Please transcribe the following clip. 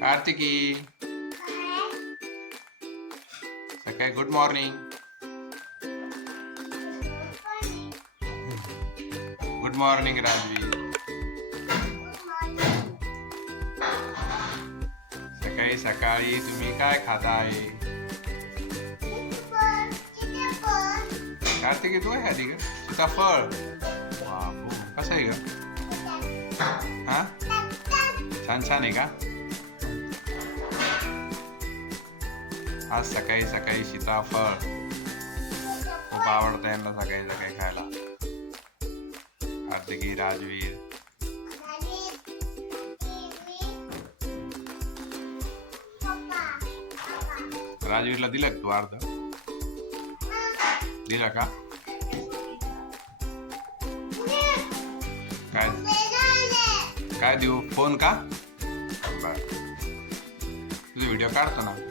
कार्तिकी सकाळी good morning good morning Rajvi सकाळी सकाळी तुम्ही काय आहे कार्तिकी तू खाती गुचा फळ बापू कसं आहे आहे का आज सकाळी सकाळी सीताफळ खूप खूप ला सकाळी सकाळी खायला अर्ध की राजवीर राजवीरला दिलं तू अर्ध दिला काय काय देऊ फोन का तुझी व्हिडिओ काढतो ना